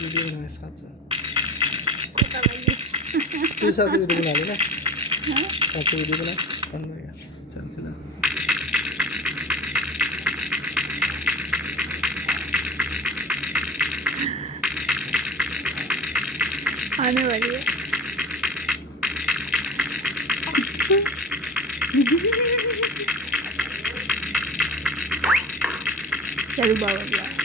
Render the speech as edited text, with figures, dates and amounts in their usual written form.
Video बनाया साथ साथ। पता लगी। तू साथ वीडियो बना लेना, हाँ? साथ वीडियो बना बन गया। चल फिर आने वाली है। चलो बाबा।